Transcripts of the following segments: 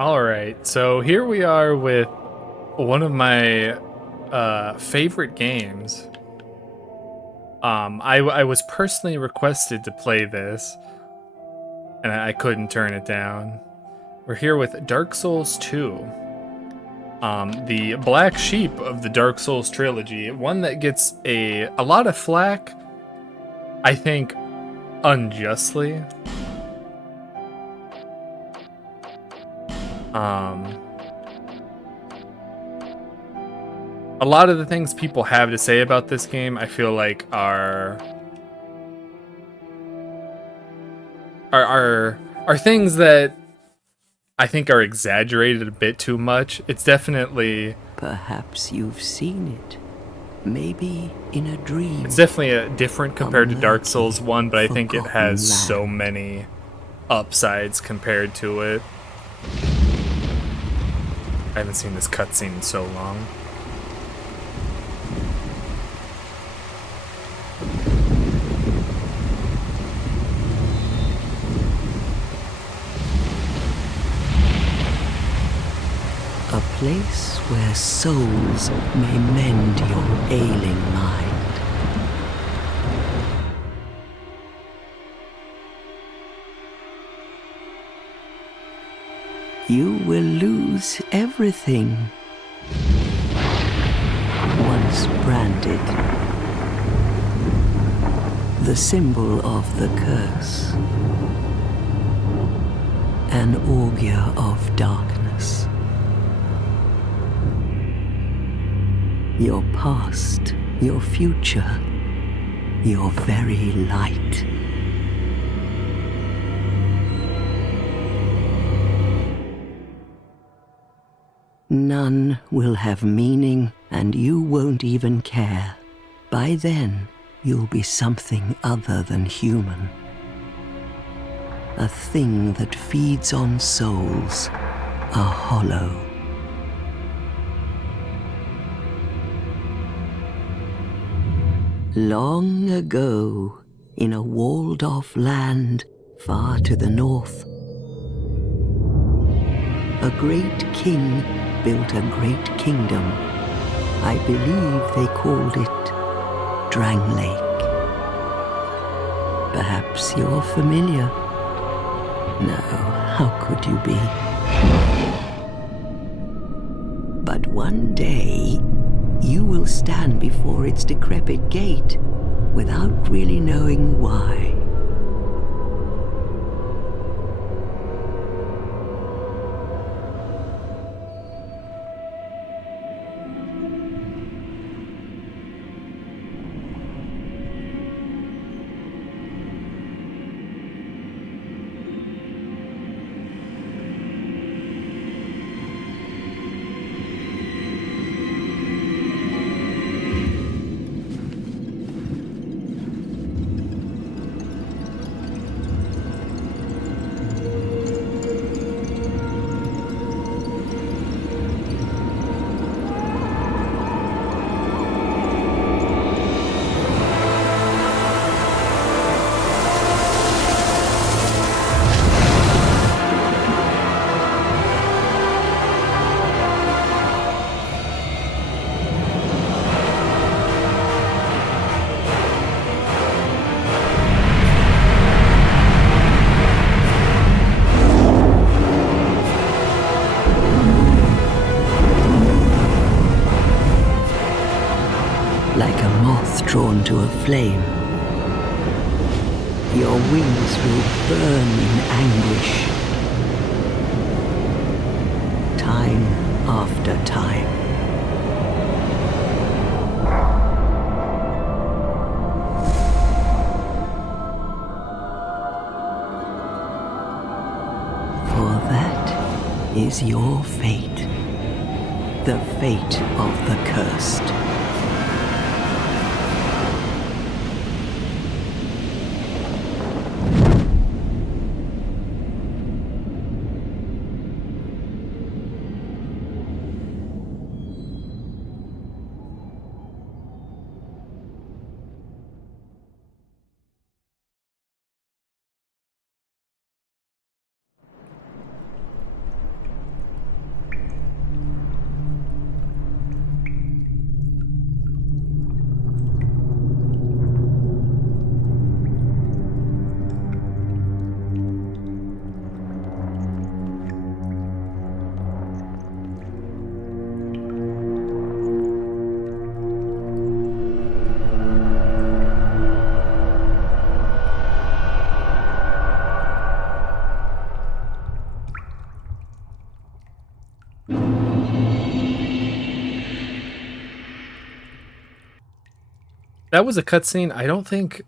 Alright, so here we are with one of my favorite games. I was personally requested to play this, and I couldn't turn it down. We're here with Dark Souls 2. The black sheep of the Dark Souls trilogy, one that gets a lot of flack, I think unjustly. A lot of the things people have to say about this game, I feel like are things that I think are exaggerated a bit too much. It's definitely Perhaps you've seen it. Maybe in a dream. it's definitely different compared to Dark Souls murky, 1, but I think it has forgotten so land. many upsides compared to it. I haven't seen this cutscene in so long. A place where souls may mend your ailing mind. You will lose everything. Once branded. The symbol of the curse. An augur of darkness. Your past, your future, your very light. None will have meaning, and you won't even care. By then, you'll be something other than human. A thing that feeds on souls, a hollow. Long ago, in a walled-off land far to the north, a great king built a great kingdom. I believe they called it Drang Lake. Perhaps you're familiar. No, how could you be? But one day, you will stand before its decrepit gate without really knowing why. Like a moth drawn to a flame. Your wings will burn in anguish. Time after time. For that is your fate. The fate of the cursed. That was a cutscene. I don't think.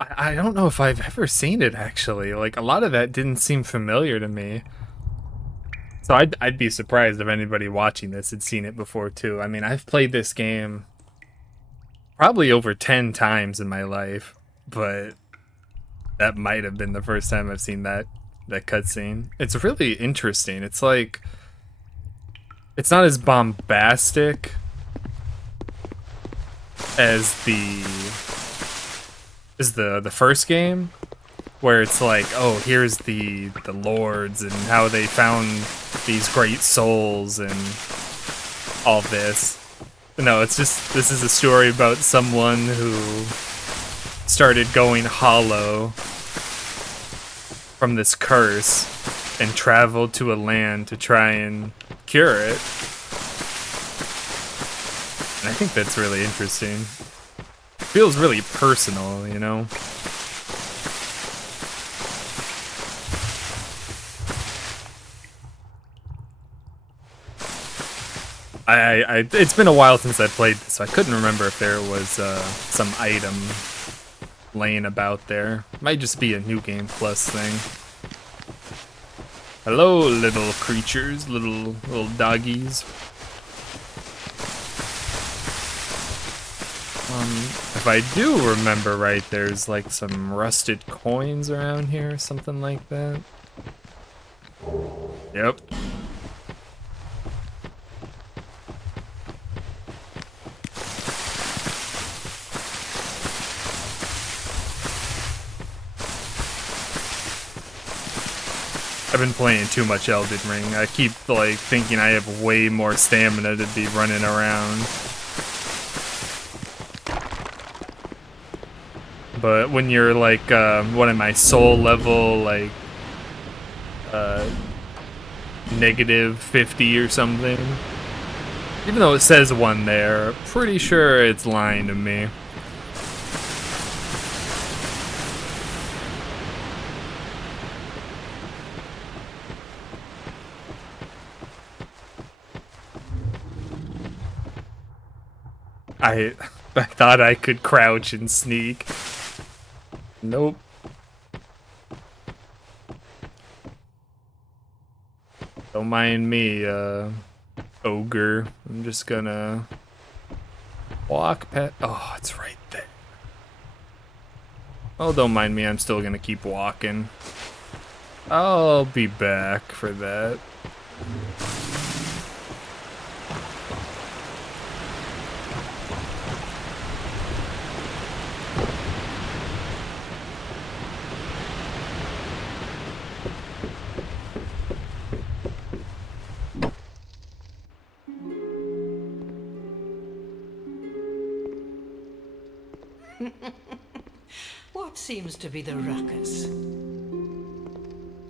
I don't know if I've ever seen it actually. Like a lot of that didn't seem familiar to me. So I'd be surprised if anybody watching this had seen it before too. I mean, I've played this game probably over 10 times in my life, but that might have been the first time I've seen that cutscene. It's really interesting. It's like it's not as bombastic as the first game, where it's like, oh, here's the lords and how they found these great souls and all this. No, it's just, this is a story about someone who started going hollow from this curse and traveled to a land to try and cure it. And I think that's really interesting. It feels really personal, you know? It's been a while since I played this, so I couldn't remember if there was some item laying about there. Might just be a New Game Plus thing. Hello, little creatures, little doggies. If I do remember right, there's like some rusted coins around here, something like that. Yep. I've been playing too much Elden Ring. I keep like thinking I have way more stamina to be running around. But when you're like what am I, soul level like negative 50 or something? Even though it says 1 there, pretty sure it's lying to me. I thought I could crouch and sneak. Nope. Don't mind me, ogre. I'm just gonna walk past. Oh, it's right there. Oh, don't mind me. I'm still gonna keep walking. I'll be back for that. What seems to be the ruckus?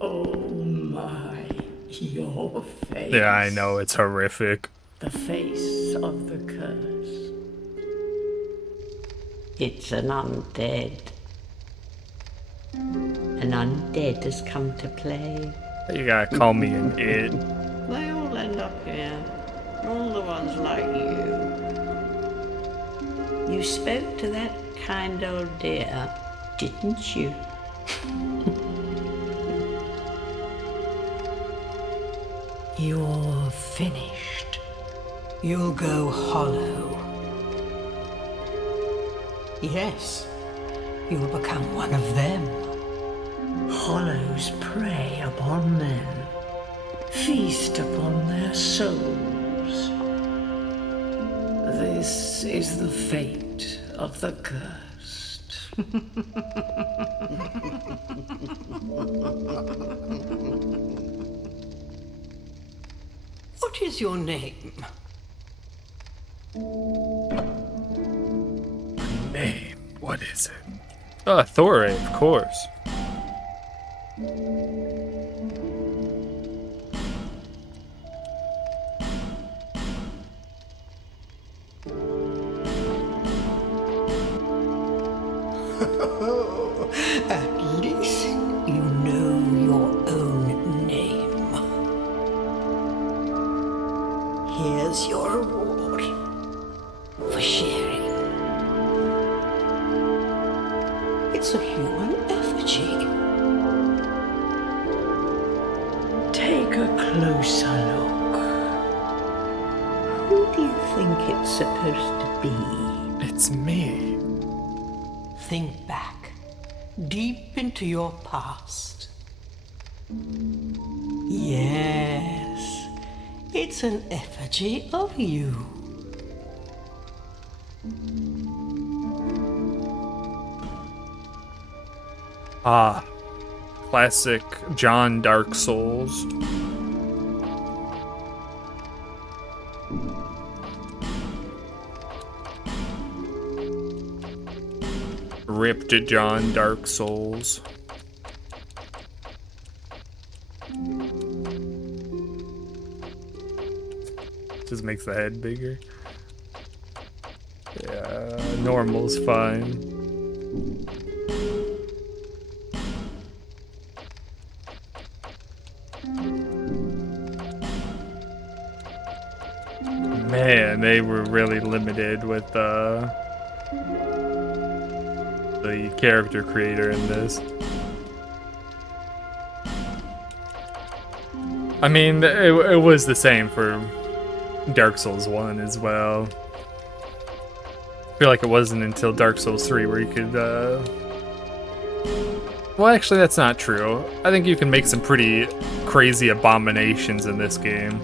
Oh my, your face. Yeah, I know, it's horrific. The face of the curse. It's an undead. An undead has come to play. You gotta call me an it. They all end up here. All the ones like you. You spoke to that kind old dear, didn't you? You're finished. You'll go hollow. Yes, you'll become one of them. Hollows prey upon men, feast upon their souls. This is the fate of the cursed. What is your name? Name? What is it? Thore, of course. At least you know your own name. Here's your reward for sharing. It's a human effigy. Take a closer look. Who do you think it's supposed to be? It's me. Think back, deep into your past. Yes, it's an effigy of you. Ah, classic John Dark Souls. Ripped John Dark Souls. Just makes the head bigger. Yeah, normal's fine. Man, they were really limited with the character creator in this. I mean, it was the same for Dark Souls 1 as well. I feel like it wasn't until Dark Souls 3 where you could, well, actually, that's not true. I think you can make some pretty crazy abominations in this game.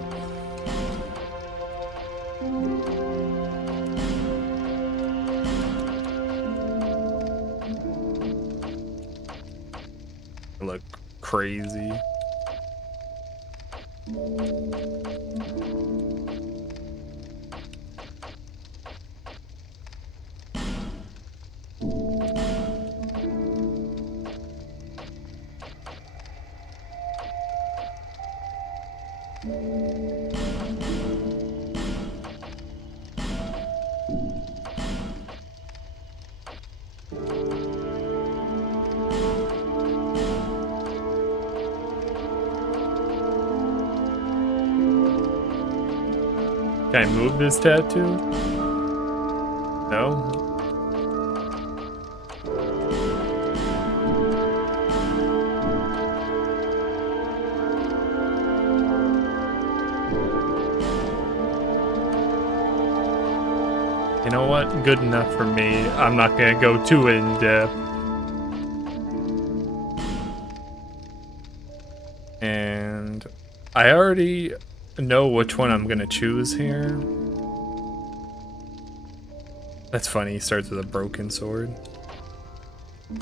Look crazy. Can I move this tattoo? No? You know what? Good enough for me. I'm not gonna go too in depth. And I already know which one I'm gonna choose here. That's funny, he starts with a broken sword. I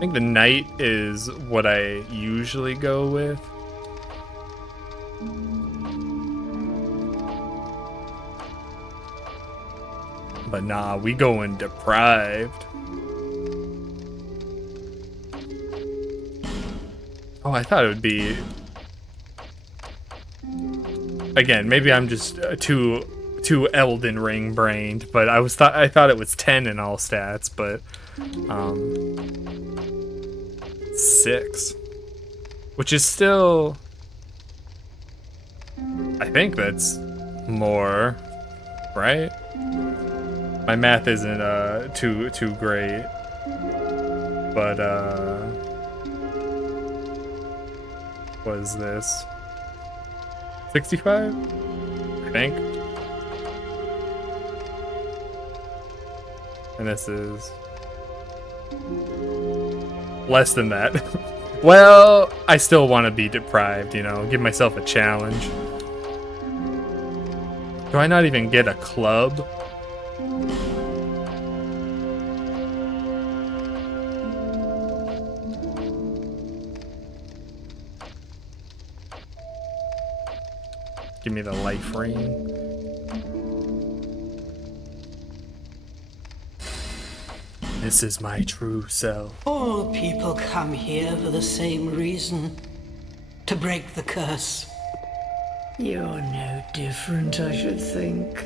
think the knight is what I usually go with. But nah, we going deprived. Oh, I thought it would be... Again, maybe I'm just too Elden Ring brained, but I thought it was 10 in all stats, but 6, which is still, I think that's more, right? My math isn't too great, but what is this? 65, I think. And this is less than that. Well, I still want to be deprived, you know, give myself a challenge. Do I not even get a club? Give me the life ring. This is my true self. All people come here for the same reason. To break the curse. You're no different, I should think.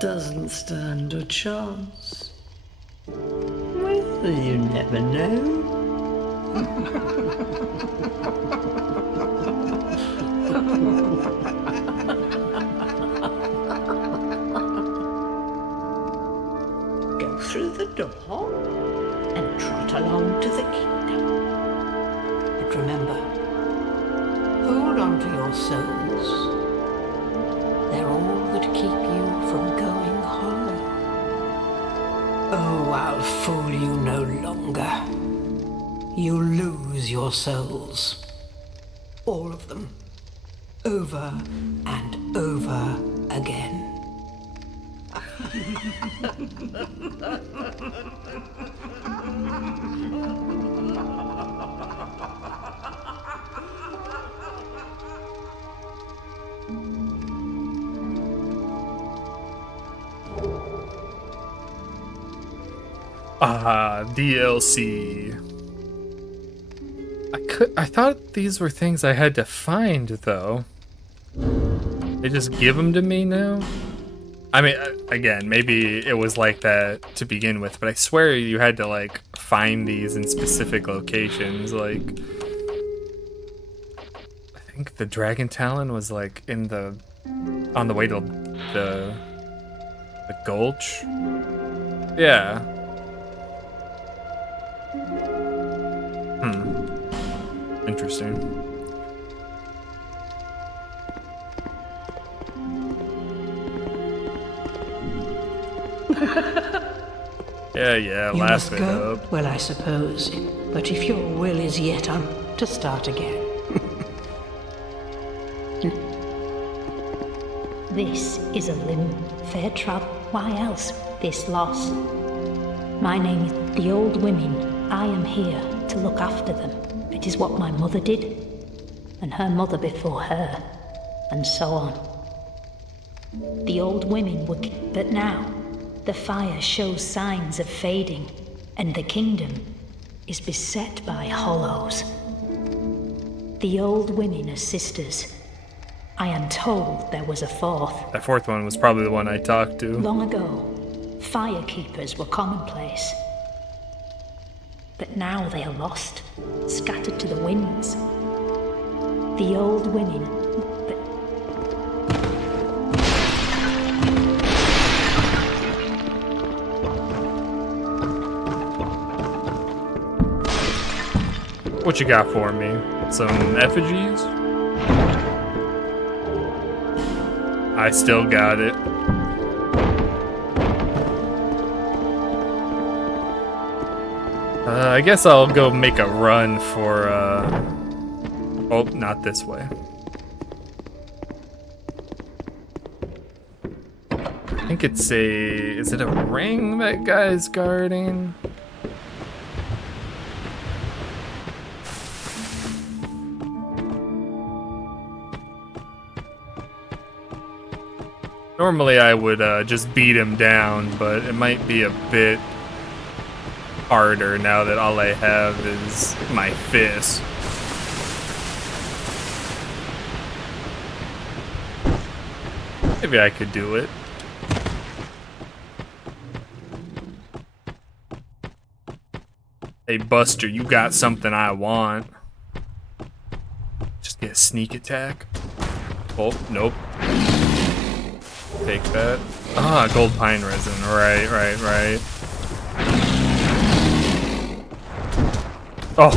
Doesn't stand a chance. Well, you never know. door and trot along to the kingdom. But remember, hold on to your souls. They're all that keep you from going hollow. Oh, I'll fool you no longer. You lose your souls. All of them. Over and over again. DLC. I thought these were things I had to find, though. They just give them to me now? I mean, again, maybe it was like that to begin with, but I swear you had to, like, find these in specific locations, like... I think the Dragon Talon was, like, on the way to the Gulch? Yeah. Interesting. Yeah, You laugh must it go? up. Well, I suppose. But if your will is yet on, to start again. This is a limb, fair travel. Why else this loss? My name is the Old Women. I am here to look after them. It is what my mother did, and her mother before her, and so on. The Old Women were, but now the fire shows signs of fading, and the kingdom is beset by hollows. The Old Women are sisters. I am told there was a fourth. That fourth one was probably the one I talked to. Long ago, firekeepers were commonplace. But now they are lost, scattered to the winds. The Old Women... What you got for me? Some effigies? I still got it. I guess I'll go make a run for, oh, not this way. I think it's is it a ring that guy's guarding? Normally I would just beat him down, but it might be a bit harder now that all I have is my fist. Maybe I could do it. Hey Buster, you got something I want. Just get a sneak attack. Oh, nope. Take that. Ah, gold pine resin. Right. Oh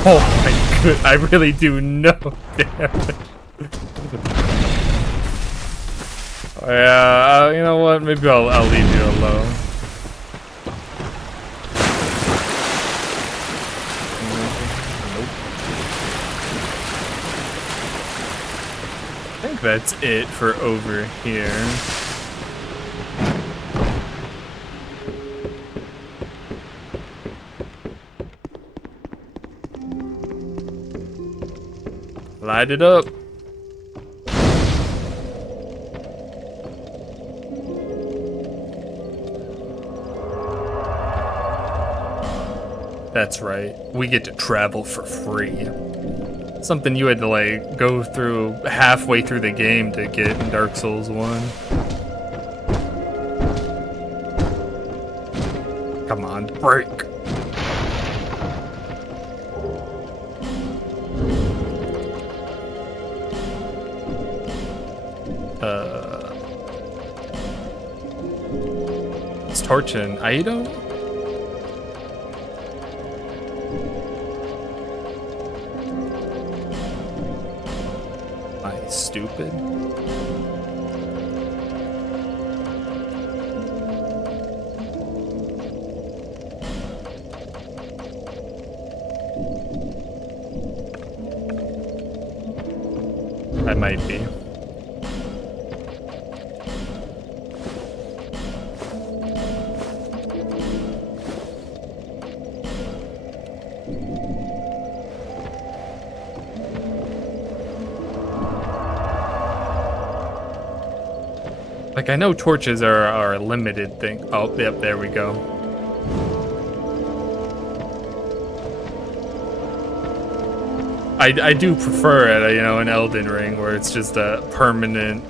my good, I really do no damage. Oh, yeah, you know what? Maybe I'll leave you alone. Nope. I think that's it for over here. Light it up. That's right. We get to travel for free. Something you had to like go through halfway through the game to get in Dark Souls 1. Come on, break. Is torch an item? Stupid. I might be. Like, I know torches are a limited thing. Oh, yep, there we go. I do prefer it, you know, in Elden Ring, where it's just a permanent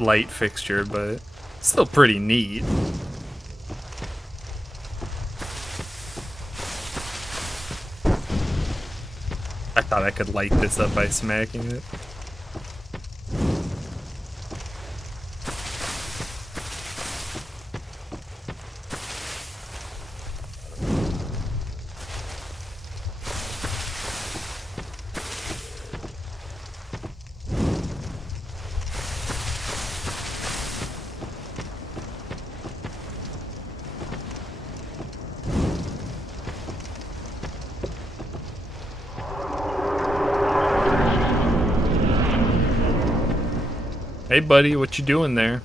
light fixture, but it's still pretty neat. I thought I could light this up by smacking it. Hey buddy, what you doing there?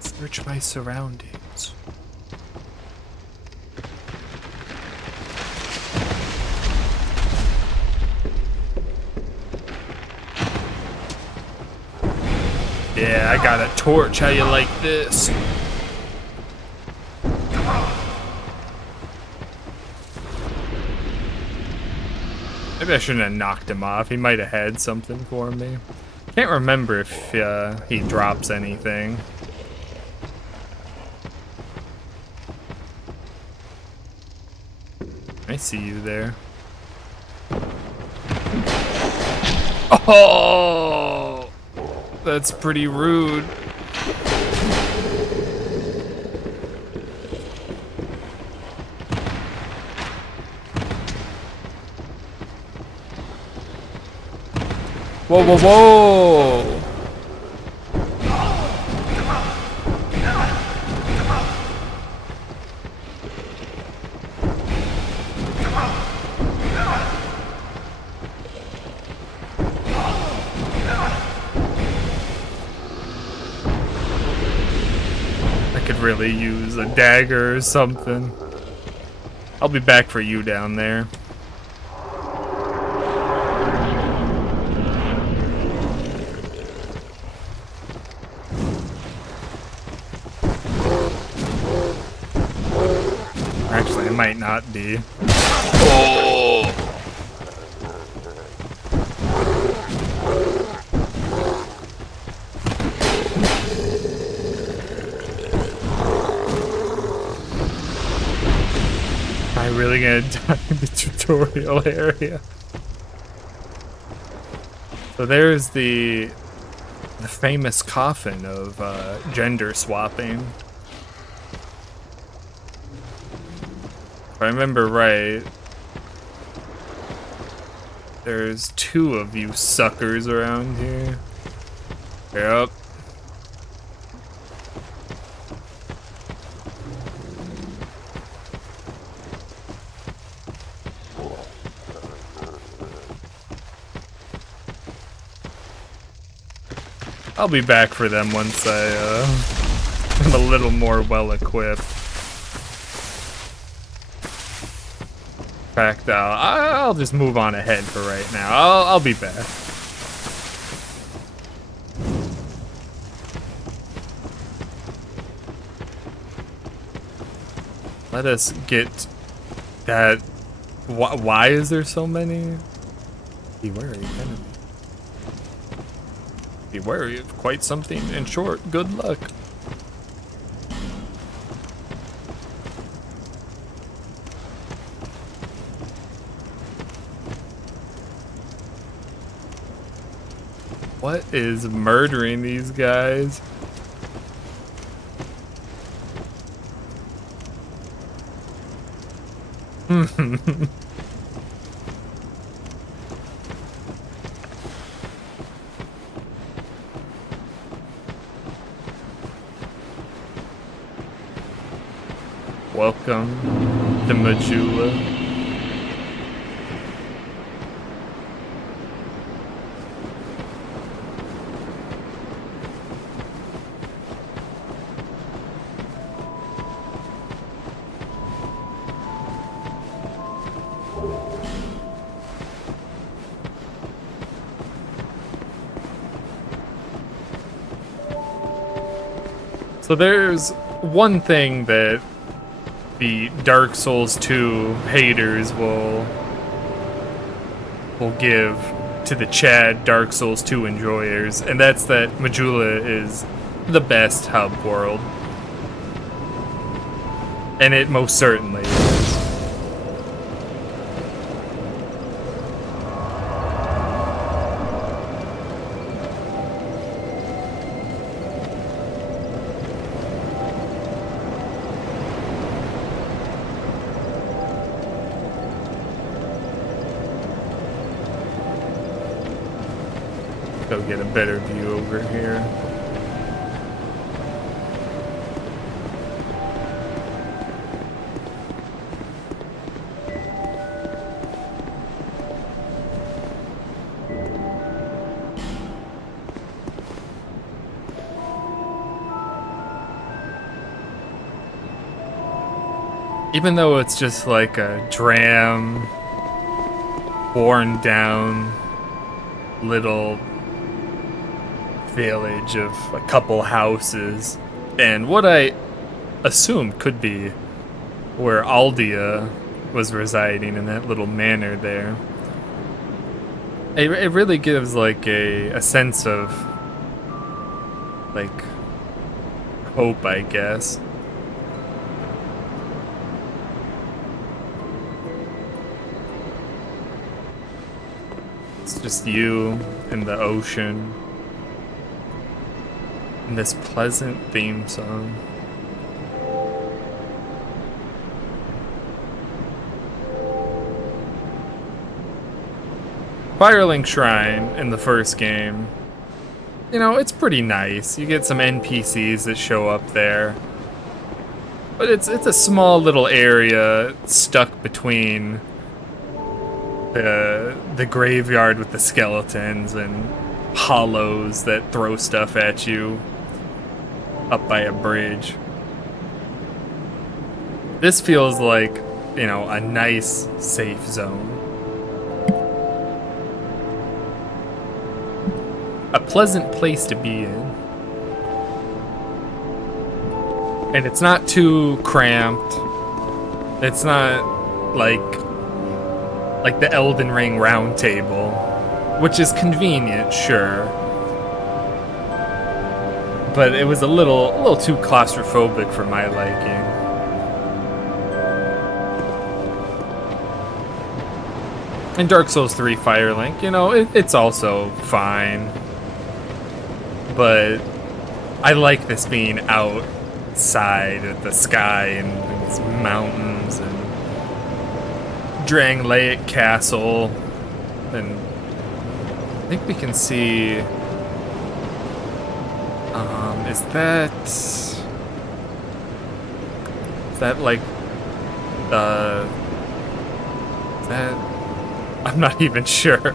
Search my surroundings. Yeah, I got a torch. How you like this? Maybe I shouldn't have knocked him off. He might have had something for me. Can't remember if he drops anything. I see you there. Oh! That's pretty rude. Whoa, whoa, whoa! I could really use a dagger or something. I'll be back for you down there. Actually, it might not be. Oh! Am I really gonna die in the tutorial area? So there's the famous coffin of gender swapping. If I remember right, there's 2 of you suckers around here. Yep. I'll be back for them once I'm a little more well-equipped. In fact, I'll just move on ahead for right now. I'll be back. Let us get that. Why is there so many? Be wary, enemy. Be wary of quite something. In short, good luck. What is murdering these guys? welcome to Majula. So there's one thing that the Dark Souls 2 haters will give to the Chad Dark Souls 2 enjoyers, and that's that Majula is the best hub world. And it most certainly is. Go get a better view over here. Even though it's just like a dram, worn down little village of a couple houses, and what I assume could be where Aldia was residing in that little manor there. It really gives like a sense of like hope, I guess. It's just you and the ocean. And this pleasant theme song. Firelink Shrine in the first game, you know, it's pretty nice. You get some NPCs that show up there. But it's a small little area stuck between the graveyard with the skeletons and hollows that throw stuff at you up by a bridge. This feels like, you know, a nice, safe zone. A pleasant place to be in. And it's not too cramped. It's not like the Elden Ring round table, which is convenient, sure. But it was a little too claustrophobic for my liking. And Dark Souls 3 Firelink, you know, it's also fine. But I like this being outside at the sky and these mountains and Drangleic Castle. And I think we can see... is that like is that, I'm not even sure.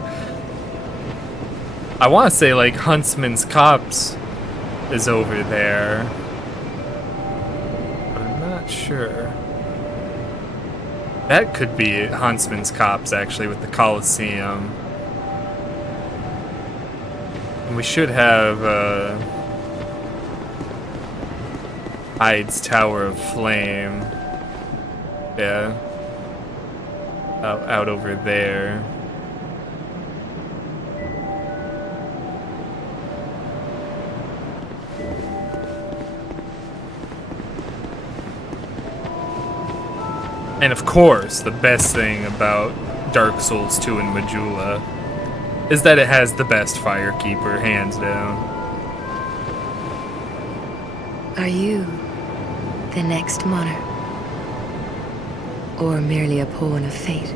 I want to say like Huntsman's Copse is over there, but I'm not sure. That could be Huntsman's Copse actually, with the Colosseum. And we should have Hyde's Tower of Flame. Yeah. Out over there. And of course, the best thing about Dark Souls 2 and Majula is that it has the best Firekeeper, hands down. Are you the next monarch? Or merely a pawn of fate?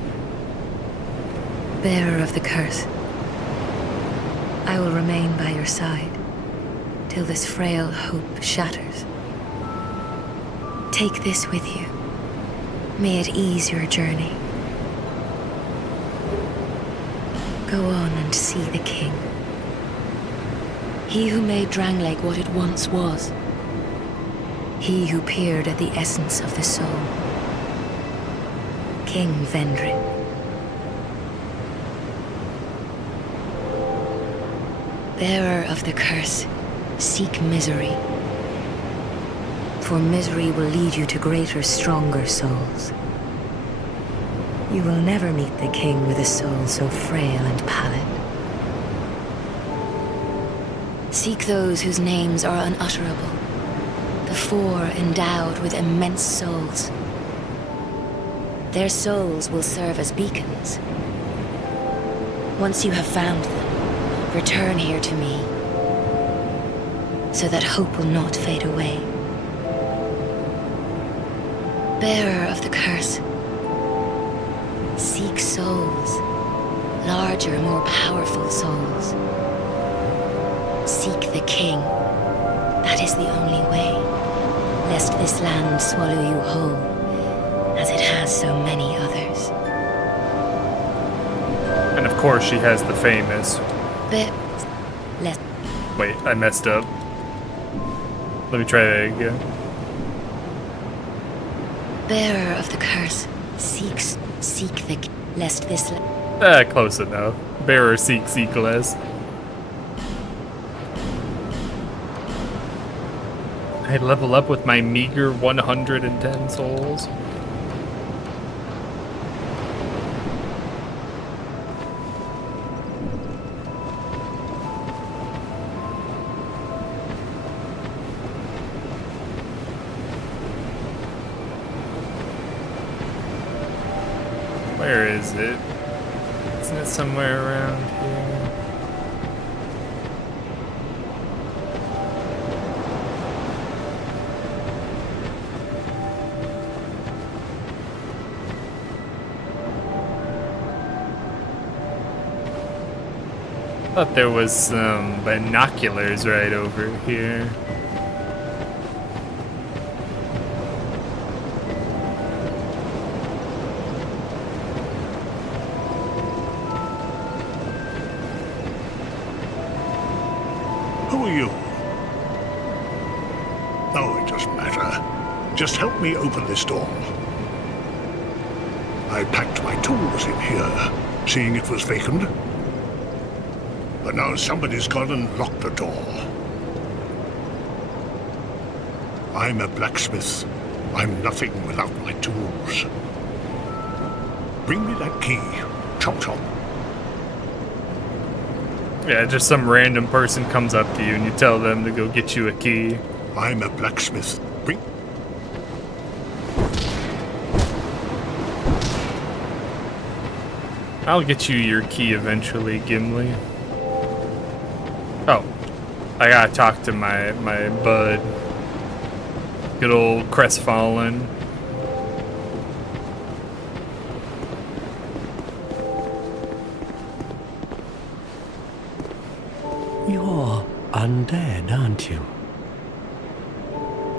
Bearer of the curse, I will remain by your side till this frail hope shatters. Take this with you, May it ease your journey. Go on and see the king. He who made Drangleic what it once was. He who peered at the essence of the soul. King Vendrick. Bearer of the curse, seek misery. For misery will lead you to greater, stronger souls. You will never meet the king with a soul so frail and pallid. Seek those whose names are unutterable, the four endowed with immense souls. Their souls will serve as beacons. Once you have found them, return here to me, so that hope will not fade away. Bearer of the curse, seek souls, larger, more powerful souls. Seek the king. That is the only way, lest this land swallow you whole, as it has so many others. And of course she has the famous... Wait, I messed up. Let me try that again. Bearer of the curse, seek the... lest this... Close enough. Bearer seek less. I level up with my meager 110 souls. Where is it? Isn't it somewhere around here? Thought there was some binoculars right over here. Who are you? Oh, it doesn't matter. Just help me open this door. I packed my tools in here, seeing it was vacant. But now somebody's gone and locked the door. I'm a blacksmith. I'm nothing without my tools. Bring me that key. Chop chop. Yeah, just some random person comes up to you and you tell them to go get you a key. I'm a blacksmith. Bring... I'll get you your key eventually, Gimli. Oh, I gotta talk to my bud. Good old Crestfallen. You're undead, aren't you?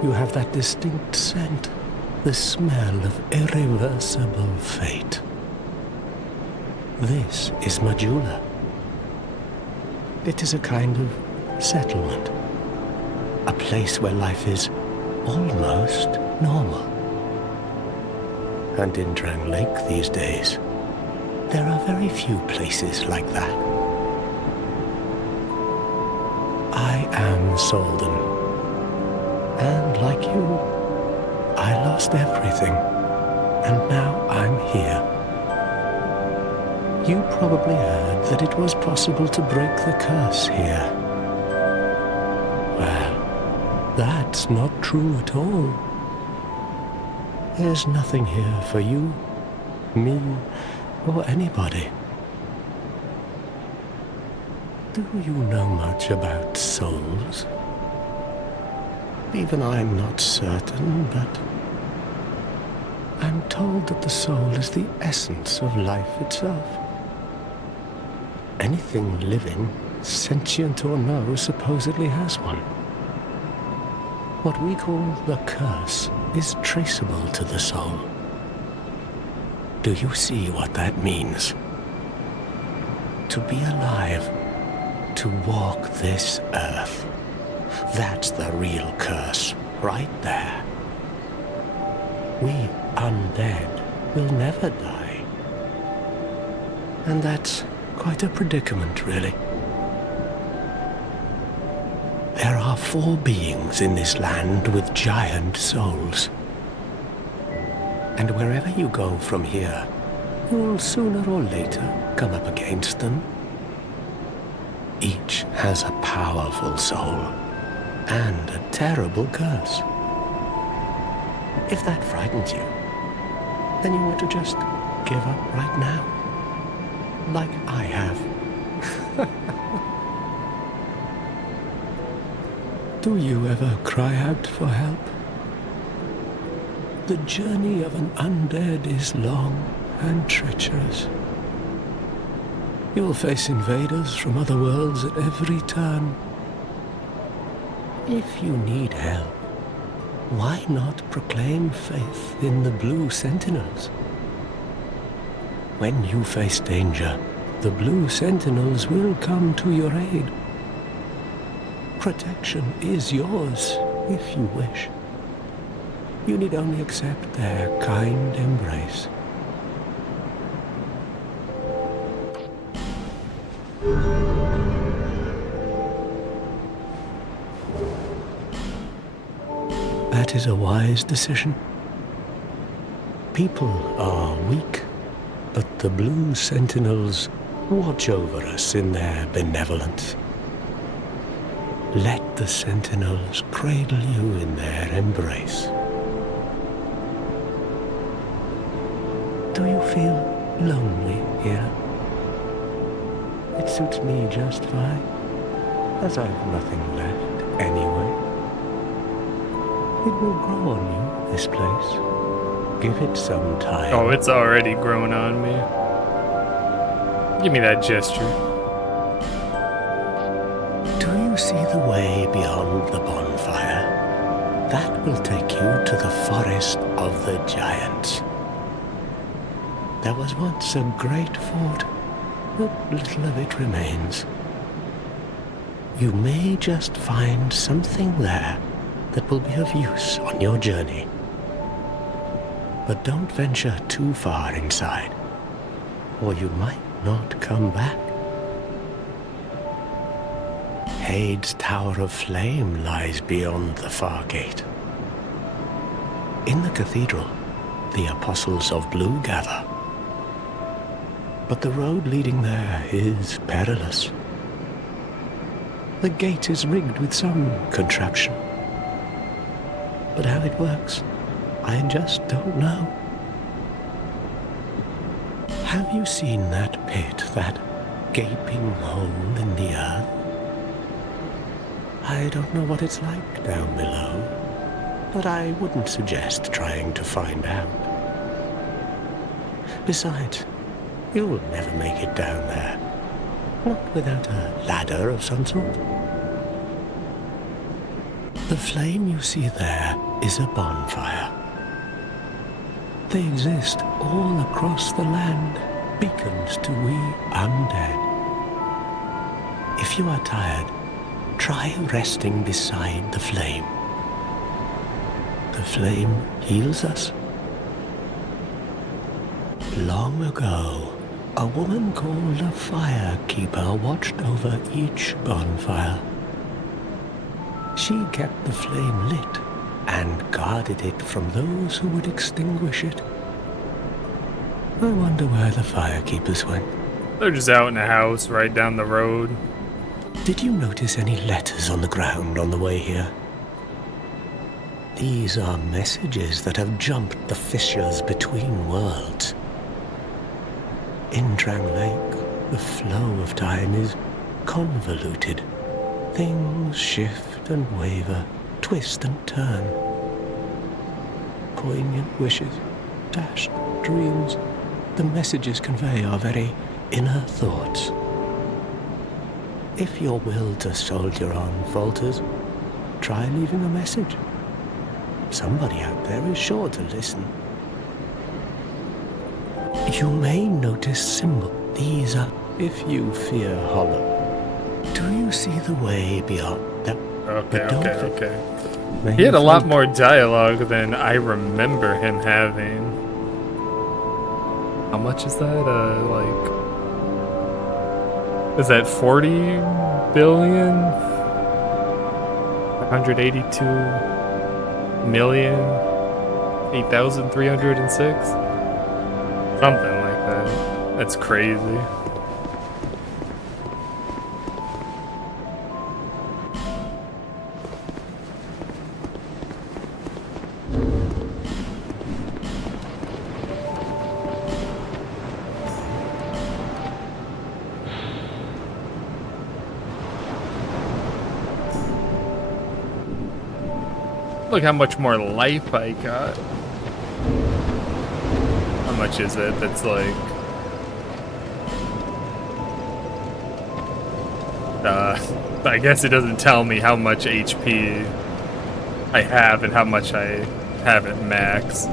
You have that distinct scent, the smell of irreversible fate. This is Majula. It is a kind of settlement. A place where life is almost normal. And in Drangleic these days, there are very few places like that. I am Solden. And like you, I lost everything. And now I'm here. You probably heard that it was possible to break the curse here. Well, that's not true at all. There's nothing here for you, me, or anybody. Do you know much about souls? Even I'm not certain, but I'm told that the soul is the essence of life itself. Anything living, sentient or no, supposedly has one. What we call the curse is traceable to the soul. Do you see what that means? To be alive, to walk this earth. That's the real curse, right there. We undead will never die. And that's quite a predicament, really. There are 4 beings in this land with giant souls. And wherever you go from here, you'll sooner or later come up against them. Each has a powerful soul and a terrible curse. If that frightens you, then you ought to just give up right now, like I have. Do you ever cry out for help? The journey of an undead is long and treacherous. You'll face invaders from other worlds at every turn. If you need help, why not proclaim faith in the Blue Sentinels? When you face danger, the Blue Sentinels will come to your aid. Protection is yours, if you wish. You need only accept their kind embrace. That is a wise decision. People are weak, but the Blue Sentinels watch over us in their benevolence. Let the Sentinels cradle you in their embrace. Do you feel lonely here? It suits me just fine, as I've nothing left anyway. It will grow on you, this place. Give it some time. Oh, it's already grown on me. Give me that gesture. Do you see the way beyond the bonfire? That will take you to the forest of the giants. There was once a great fort, but little of it remains. You may just find something there that will be of use on your journey. But don't venture too far inside, or you might not come back. Hade's Tower of Flame lies beyond the far gate. In the cathedral, the Apostles of Blue gather. But the road leading there is perilous. The gate is rigged with some contraption. But how it works, I just don't know. Have you seen that pit, that gaping hole in the earth? I don't know what it's like down below, but I wouldn't suggest trying to find out. Besides, you'll never make it down there, not without a ladder of some sort. The flame you see there is a bonfire. They exist all across the land, beacons to we undead. If you are tired, try resting beside the flame. The flame heals us. Long ago, a woman called a firekeeper watched over each bonfire. She kept the flame lit and guarded it from those who would extinguish it. I wonder where the firekeepers went. They're just out in a house right down the road. Did you notice any letters on the ground on the way here? These are messages that have jumped the fissures between worlds. In Drang Lake, the flow of time is convoluted. Things shift and waver, twist and turn. Poignant wishes, dashed dreams, the messages convey our very inner thoughts. If your will to soldier on falters, try leaving a message. Somebody out there is sure to listen. You may notice symbols. These are if you fear hollow. Do you see the way beyond them? Okay. He had a lot more dialogue than I remember him having. How much is that? Is that 40 billion? 182 million? 8,306? Something like that. That's crazy. Look how much more life I got. How much is it? That's like... I guess it doesn't tell me how much HP I have and how much I have at max.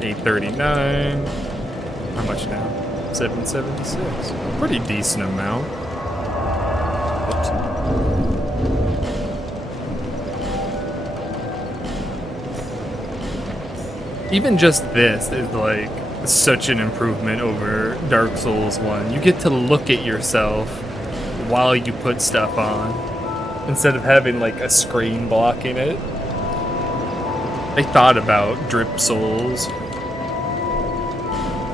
$839. How much now? 776. Pretty decent amount. Oops. Even just this is like such an improvement over Dark Souls 1. You get to look at yourself while you put stuff on instead of having like a screen blocking it. I thought about Drip Souls.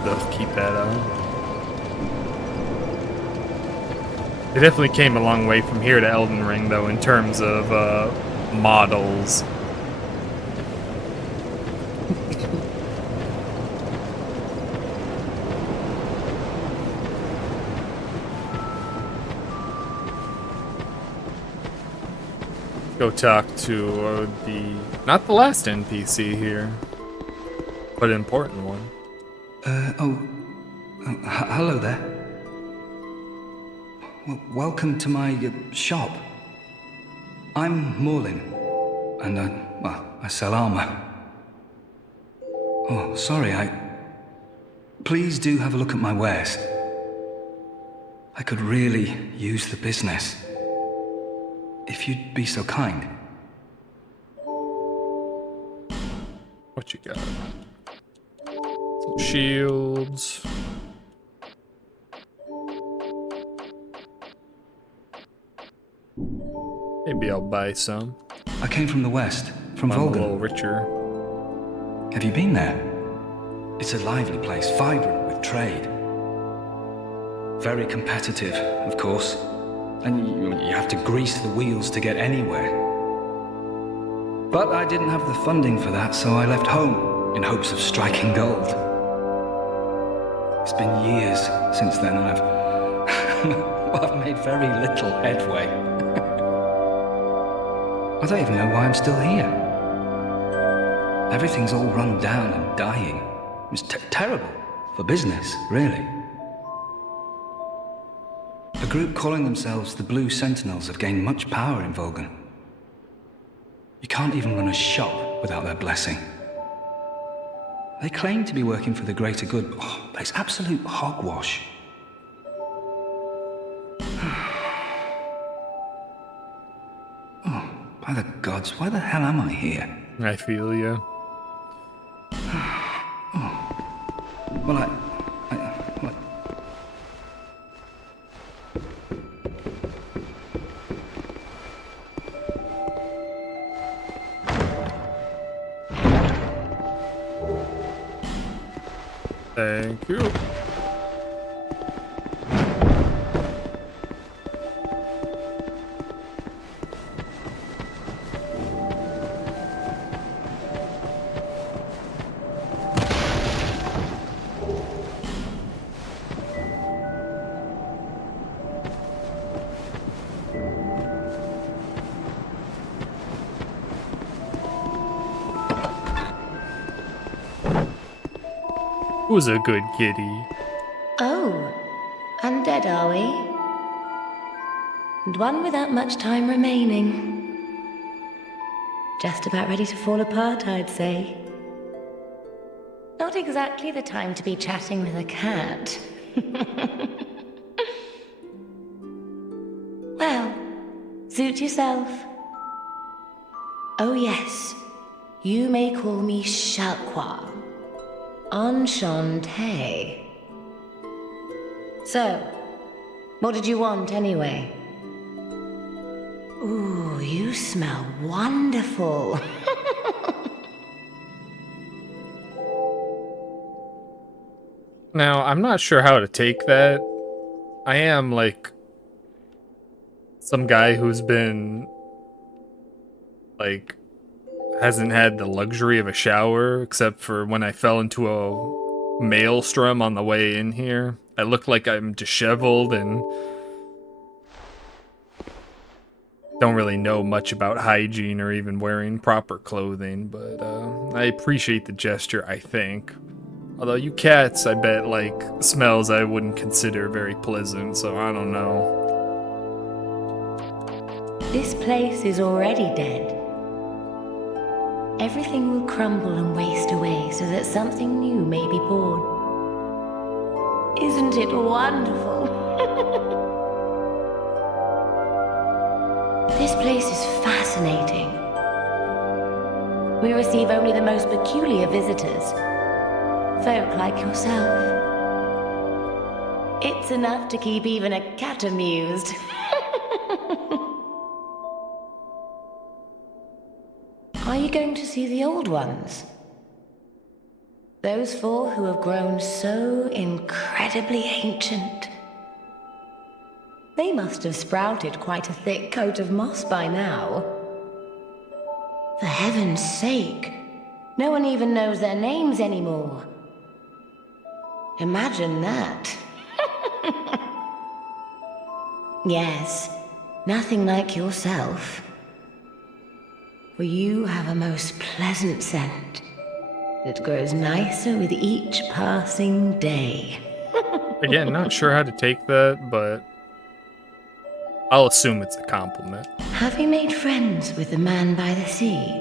They'll keep that on. It definitely came a long way from here to Elden Ring, though, in terms of models. Go talk to not the last NPC here, but an important one. Hello there. Welcome to my shop. I'm Morlin, and I sell armor. Oh, sorry, Please do have a look at my wares. I could really use the business. If you'd be so kind. What you got? Some shields. Maybe I'll buy some. I came from the west, from I'm Volga. a little richer. Have you been there? It's a lively place, vibrant with trade. Very competitive, of course. And you have to grease the wheels to get anywhere. But I didn't have the funding for that, so I left home in hopes of striking gold. It's been years since then, and I've made very little headway. I don't even know why I'm still here. Everything's all run down and dying. It's terrible for business, really. A group calling themselves the Blue Sentinels have gained much power in Volgan. You can't even run a shop without their blessing. They claim to be working for the greater good, but it's absolute hogwash. Oh, by the gods, why the hell am I here? I feel you. Well, Thank you. Who's a good kitty? Oh, undead are we? and one without much time remaining. Just about ready to fall apart, I'd say. Not exactly the time to be chatting with a cat. Well, suit yourself. Oh yes, you may call me Shalqua. Enchanté. So, what did you want anyway? Ooh, you smell wonderful. Now, I'm not sure how to take that. I am, like, some guy who's been, like, hasn't had the luxury of a shower, except for when I fell into a maelstrom on the way in here. I look like I'm disheveled and don't really know much about hygiene or even wearing proper clothing, but I appreciate the gesture, I think. Although you cats, I bet, like, smells I wouldn't consider very pleasant, so I don't know. This place is already dead. Everything will crumble and waste away so that something new may be born. Isn't it wonderful? This place is fascinating. We receive only the most peculiar visitors. Folk like yourself. It's enough to keep even a cat amused. Are you going to see the old ones? Those four who have grown so incredibly ancient. They must have sprouted quite a thick coat of moss by now. For heaven's sake, no one even knows their names anymore. Imagine that. Yes, nothing like yourself. For you have a most pleasant scent that grows nicer with each passing day. Again, not sure how to take that, but I'll assume it's a compliment. Have you made friends with the man by the sea?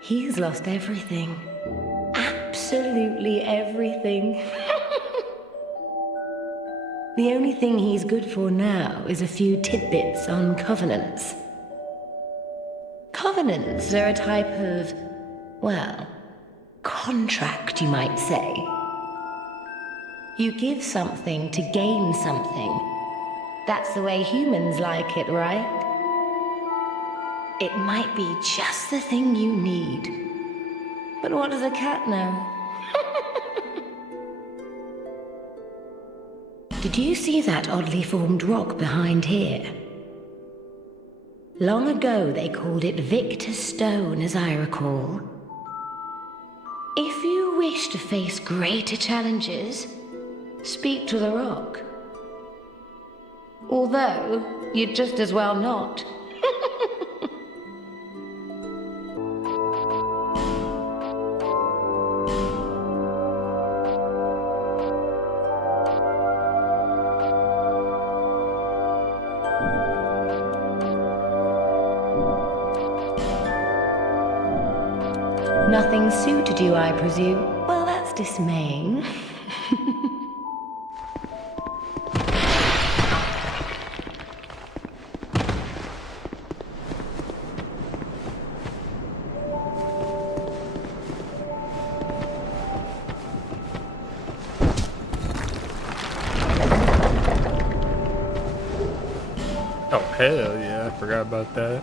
He's lost everything. Absolutely everything. The only thing he's good for now is a few tidbits on covenants. Covenants are a type of, well, contract, you might say. You give something to gain something. That's the way humans like it, right? It might be just the thing you need. But what does a cat know? Did you see that oddly formed rock behind here? Long ago they called it Victor's Stone, as I recall. If you wish to face greater challenges, speak to the rock. Although, you'd just as well not. Nothing suited you, I presume? Well, that's dismaying. Oh, hell yeah, I forgot about that.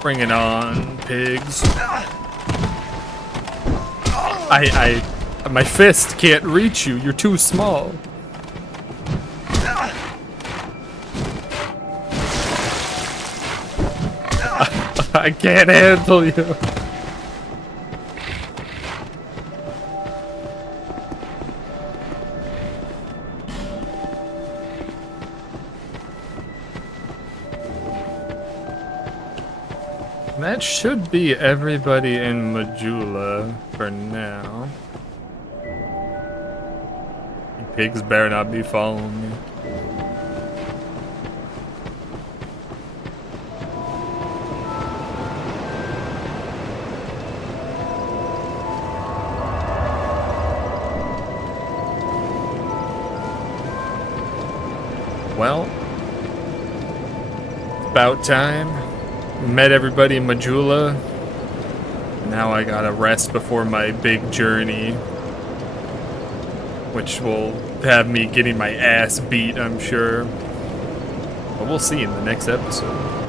Bring it on, pigs. My fist can't reach you. You're too small. I can't handle you. That should be everybody in Majula for now. Pigs better not be following me. Well, about time. Met everybody in Majula. Now I gotta rest before my big journey, which will have me getting my ass beat, I'm sure. But we'll see in the next episode.